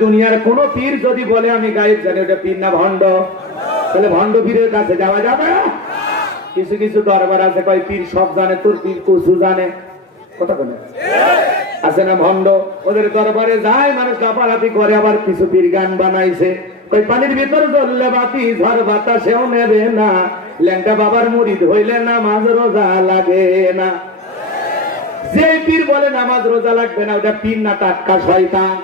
দুনিয়ার কোন পীর যদি বলে আমি গায়েব জানি ওটা পীর না ভণ্ড? তাহলে ভণ্ড পীরের কাছে যাওয়া যাবে না। কিছু কিছু দরবার আছে, কয় পীর সব জানে, তোর পীর কচু জানে। কথা বলে? আছে না ভণ্ড? ওদের দরবারে যায়, মানুষ লাফালাফি করে, আবার কিছু পীর গান বানাইছে। ওই পানির ভিতর জ্বললে বাতি, ঝড় বাতাসেও নেবে না। ল্যাংটা বাবার মুড়িদ হইলে না মাঝ রোজা লাগে না। যে পীর বলে নামাজ রোজা লাগবে না, ওটা পীর না টাটকা শয়তান।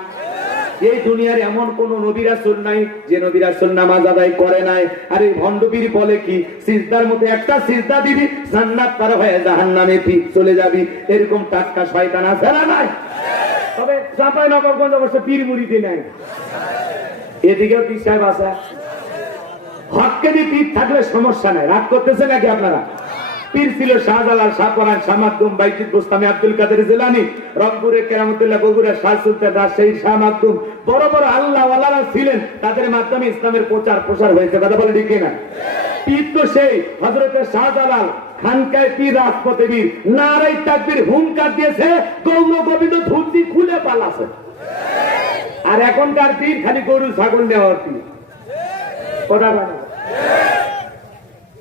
এই দুনিয়ার এমন কোন নবিরাসুল নাই যে নবিরাসুল নামাজ আদায় করে নাই। আর এই ভণ্ডবীর বলে কি? সিজদার মধ্যে একটা সিজদা দিবি, জান্নাত পার হয়ে জাহান্নামে ঠিক চলে যাবি। এরকম টাটকা শয়তান আছে না নাই? তবে চাপাই নগরগঞ্জ অবশ্য পীর মুড়িতে নাই। এদিকেও পীর সাহেব আছে। হককে দিয়ে পীর থাকলে সমস্যা নাই। রাগ করতেছে নাকি আপনারা? পীর ছিল শাহজালাল শাহপরান শাহমাকদুম বাইজিদ গোস্তামি আব্দুল কাদের জিলানি, রংপুরে কেরামতুল্লাহ বগুড়া শাহ সুলতান রাজশাহী শাহ মাকদুম। বড় বড় আল্লাহ ওয়ালারা ছিলেন, তাদের মাধ্যমে ইসলামের প্রচার প্রসার হয়েছে, কথা বলে ঠিক না পীর তো সেই হজরতের শাহজালাল, খানকায় পীর, রাজপথে বীর। নারাই তাকবীর হুঙ্কার দিয়েছে গৌর গোবিন্দ ধুতি খুলে পালাছে। আর এখনকার পীর খালি গরু, ছাগল নেওয়ার পীর। কথা বলে।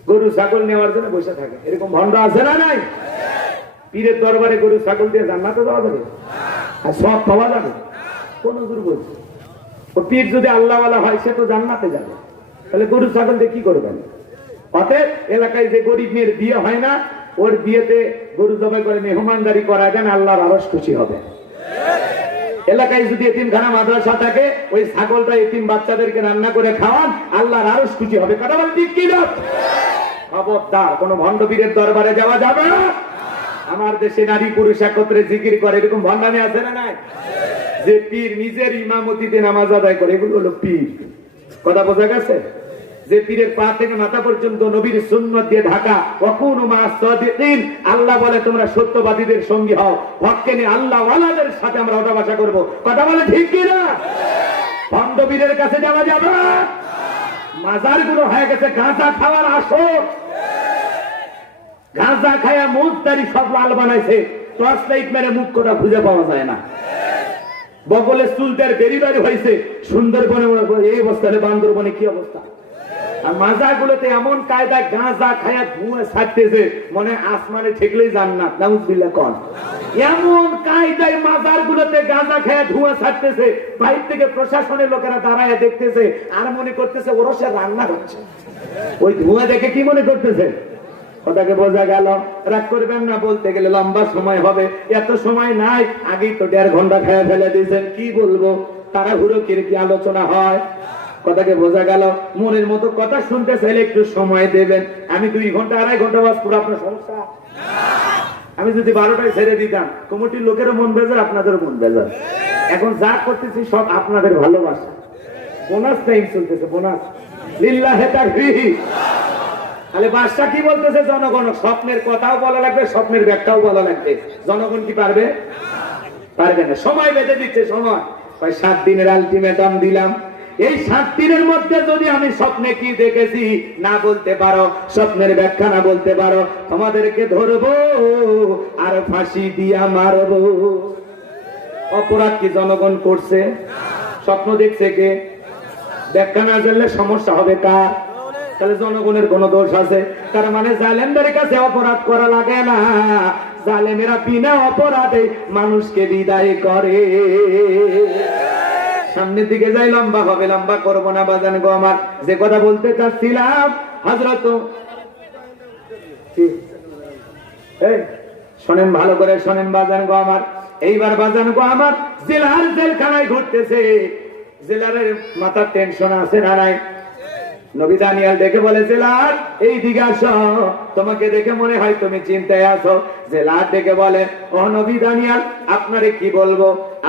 গরু, ছাগল নেওয়ার জন্য বসে থাকে। এরকম ভণ্ড আছে না নাই? পীরের দরবারে গরু, ছাগল দিয়ে জান্নাতে দেওয়া যাবে? আর সব পাওয়া যাবে? কোন গুরু বলছে? ও পীর যদি আল্লাহওয়ালা হয়, সে তো জান্নাতে যাবে। তাহলে গরু, ছাগল দিয়ে কি করবেন অতএব এলাকায় যে গরিব মেয়ের বিয়ে হয় না, ওর বিয়েতে গরু জবাই করে, মেহমানদারি করা দেন, আল্লাহর আরস খুশি হবে। এলাকায় যদি এতিম এতিমখানা, মাদ্রাসা থাকে, ওই ছাগলটা এতিম বাচ্চাদেরকে রান্না করে খাওয়ান, আল্লাহর আরও খুশি হবে। কথা বল ঠিক কি না খবরদার, কোন ভণ্ডবীরের দরবারে যাওয়া যাবে না? আমার দেশে নারী পুরুষ একত্রে জিকির করে, এরকম ভণ্ডামি আছে না নাই? যে পীর নিজের ইমামতিতে নামাজ আদায় করে, এগুলো হলো পীর। কথা বোঝা গেছে? যে পীরের পা থেকে মাথা পর্যন্ত নবীর সুন্নত দিয়ে ঢাকা কখনো সাদিকিন, আল্লাহ বলে তোমরা সত্যবাদীদের সঙ্গী হও। হককে নিয়ে আল্লাহ ওয়ালাদের সাথে আমরা ওটা বাসা করব। কথা বলে ঠিক কিনা? ভণ্ডবীরের কাছে যাওয়া যাবে না। মাজারগুলো হয়ে গেছে, গাঁজা খাওয়ার আসর। গাঁজা খায়া মুজদারি সব লাল বানাইছে। টর্চ লাইট মেরে মুখ কোটা খুঁজে পাওয়া যায় না। বগলে চুলদের বেরিবারি হয়েছে সুন্দরবনে এই অবস্থানে বান্দরবনে কি অবস্থা? আর মাজাগুলোতে এমন কায়দা, গাঁজা খায়া ধুঁয়া ছাড়তেছে, মনে আসমানে ঠেকলেই জান্নাত। নাউজবিল্লাহ কন। এমন কায়দায় মাজার গুলোতে গাঁজা খায়া ধোঁয়া ছাড়তেছে, বাইর থেকে প্রশাসনের লোকেরা দাঁড়ায় দেখতেছে, আর মনে করতেছে ওরসে রান্না হচ্ছে। ওই ধোঁয়া দেখে কি মনে করতেছে? ওটাকে বোঝা গেল। রাগ করবেন না, বলতে গেলে লম্বা সময় হবে। এত সময় নাই, আগেই তো দেড় ঘণ্টা খেয়ে ফেলে দিয়েছেন। কি বলব? তারা হুড়ো কি কি আলোচনা হয়? কথাকে বোঝা গেল, মনের মতো কথা শুনতে চাইলে একটু সময় দেবেন। আমি দুই ঘণ্টা, আড়াই ঘণ্টা বাস পুরো আপনার সমস্যা? আমি যদি বারোটায় ছেড়ে দিতাম, কমিটির লোকেরও মন বেজার আপনাদেরও মন বেজার এখন যা করতেছি সব আপনাদের ভালোবাসা। বোনাস টাইম চলতেছে, বোনাস। লিল্লা তাহলে বাদশা কি বলতেছে জনগণ? স্বপ্নের কথাও বলা লাগবে, স্বপ্নের ব্যাখ্যাও বলা লাগবে। জনগণ কি পারবে? পারবে না। সময় বেঁধে দিচ্ছে, সময়। সাত দিনের আলটিমেটাম দিলাম। এই সাত দিনের মধ্যে যদি আমি স্বপ্নে কি দেখেছি, না বলতে পারো, স্বপ্নের ব্যাখ্যা না বলতে পারো, তোমাদেরকে ধরবো আর ফাঁসি দিয়া মারবো। অপরাধ কি জনগণ করছে? স্বপ্ন দেখছে কে? ব্যাখ্যা না জানলে সমস্যা হবে কার? তাহলে জনগণের কোন দোষ আছে। তার মানে জালেমদের কাছে অপরাধ করা লাগে না। জালেমেরা বিনা অপরাধে মানুষকে বিদায় করে। সামনের দিকে যাই, লম্বা হবে লম্বা করব না বাজান গো আমার। যে কথা বলতে চাচ্ছিলাম, হজরত শোনেন ভালো করে, শোনেন বাজান গো আমার। এইবার বাজান গো আমার, জেলার জেলখানায় ঘুরতেছে। জেলারের মাথার টেনশন আছে না নাই? নবী দানিয়াল দেখে বলে, জেলার, এই দিকে আসো। তোমাকে দেখে মনে হয় তুমি চিন্তায় আছো। জেলার দেখে বলে, ও নবী দানিয়াল, আপনারে কি বলব?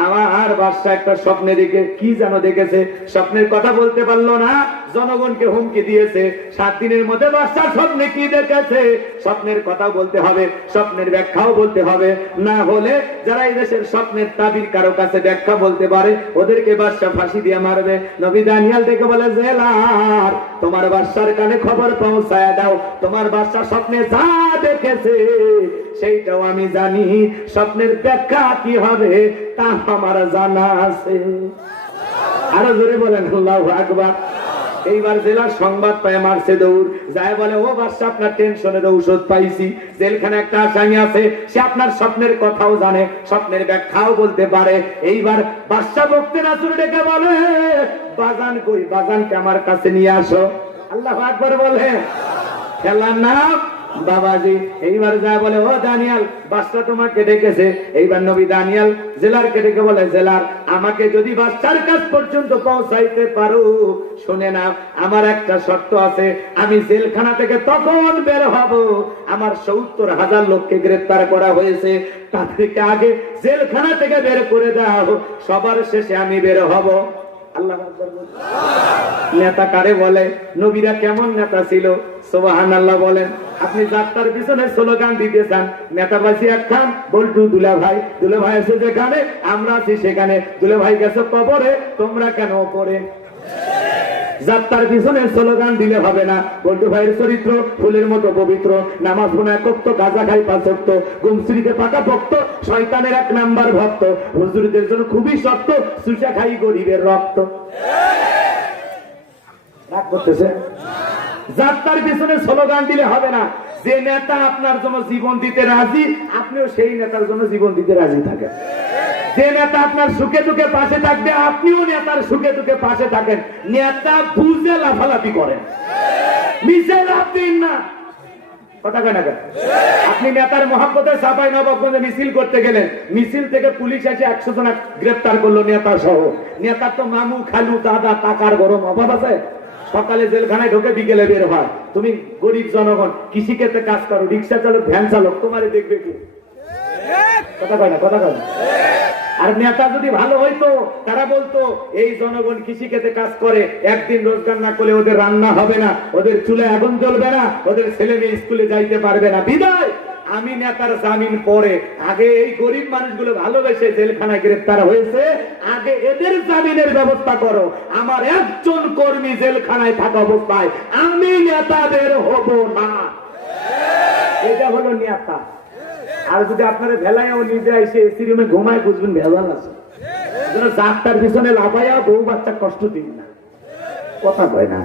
আমার বাদশা একটা স্বপ্নে দেখে, কি যেন দেখেছে? স্বপ্নের কথা বলতে পারল না, জনগণকে হুমকি দিয়েছে। সাত দিনের মধ্যে বাদশা স্বপ্নে কি দেখেছে? স্বপ্নের কথা বলতে হবে, স্বপ্নের ব্যাখ্যাও বলতে হবে। না হলে যারা এই দেশের স্বপ্নের তাবির কারও কাছে ব্যাখ্যা বলতে পারে, ওদেরকে বাদশা ফাঁসি দিয়ে মারবে। নবী দানিয়াল দেখে বলে, জেলার, তোমার বাদশার কানে খবর পৌঁছায় দাও। তোমার বাদশা স্বপ্নে যা দেখেছে সেইটাও আমি জানি। স্বপ্নের ব্যাখ্যা কি হবে, তা আমার জানা আছে। আরও জোরে বলেন আকবার। এইবার জেলার সংবাদ পায় মারছে দৌড়। যায় বলে, ও বাদশা, আপনার টেনশনের ঔষধ পাইছি। জেলখানে একটা আসামি আছে, সে আপনার স্বপ্নের কথাও জানে, স্বপ্নের ব্যাখ্যাও বলতে পারে। এইবার বাদশা বক্তে নাসুর ডেকে বলে, বাজান কই? বাজানকে আমার কাছে নিয়ে আসো। আল্লাহ আকবার বলে খেলার নাম বাবাজি, এইবার যায় বলে, ও দানিয়াল বাচ্চা তোমাকে ডেকেছে। এইবার নবী দানিয়াল জেলার কে ডেকে বলে, জেলার, আমাকে যদি বাচ্চার কাছ পর্যন্ত পৌঁছাইতে পারো, শুনে না আমার একটা শর্ত আছে, আমি জেলখানা থেকে তখন বের হব। আমার সত্তর হাজার লোককে গ্রেফতার করা হয়েছে, তাদেরকে আগে জেলখানা থেকে বের করে দাও, সবার শেষে আমি বের হব। নেতা কারে বলে? নবীরা কেমন নেতা ছিল? সোবাহান আল্লাহ বলেন। আপনি যাত্রার পিছনে স্লোগান দিতে চান নেতা পাইছি এক খান বল্টু দুলা ভাই দুলা ভাই এসে যেখানে আমরা আছি সেখানে। দুলা ভাই গেছে কবরে, তোমরা কেন ওপরে? যাত্রার পিছনে স্লোগান দিলে হবে না। বল্টু ভাইয়ের চরিত্র, ফুলের মতো পবিত্র। নামাজ বোনা কক্ত গাজা খাই পাঁচক্ত গুমশ্রীতে পাকা ভক্ত, শয়তানের এক নাম্বার ভক্ত। হুজুরদের জন্য খুবই শক্ত সুচা খাই গরিবের রক্ত। যাত্রার পিছনে স্লোগান দিলে হবে না। যে নেতা আপনার জন্য জীবন দিতে রাজি, আপনিও সেই নেতার জন্য জীবন দিতে রাজি থাকেন। যে নেতা আপনার সুখে দুঃখে পাশে থাকবে, আপনিও নেতার সুখে দুঃখে পাশে থাকেন। নেতা বুঝে লাফালাফি করেন। মিশে লাভ দিন না? আপনি নেতার মহাব্বতে সাফাই নবাবগঞ্জে মিছিল করতে গেলেন। মিছিল থেকে পুলিশ এসে একশো জন গ্রেপ্তার করল নেতা সহ নেতার তো মামু, খালু, দাদা, টাকার গরম অভাব আছে। সকালে জেলখানায় ঢোকে বিকেলে বের হয়। তুমি গরিব জনগণ, কৃষিক্ষেত্রে কাজ করো, রিক্সা চালক, ভ্যান চালক তোমারে দেখবে কি? কথা কয় না, কথা কয় না? আর নেতা যদি ভালো হইতো, তারা বলতো, এই জনগণ কৃষি খেতে কাজ করে, একদিন রোজগার না করলে ওদের রান্না হবে না, ওদের চুলে আগুন জ্বলবে না, ওদের ছেলে মেয়ে স্কুলে যাইতে পারবে না। বিদায়! আমি নেতার জামিন পরে, আগে এই গরিব মানুষগুলো ভালোবেসে জেলখানায় গ্রেফতার হয়েছে, আগে এদের জামিনের ব্যবস্থা করো। আমার একজন কর্মী জেলখানায় থাকা অবস্থায়, আমি নেতাদের হব না। এটা হলো নেতা। আর যদি আপনারা ভেলায়ও নিজে এসে এসি রুমে ঘুমায়, বুঝবেন ভেজাল আছে। যাত্রার পিছনে লাফাইয়া বউ বাচ্চা কষ্ট দিন না। কথা কয় না।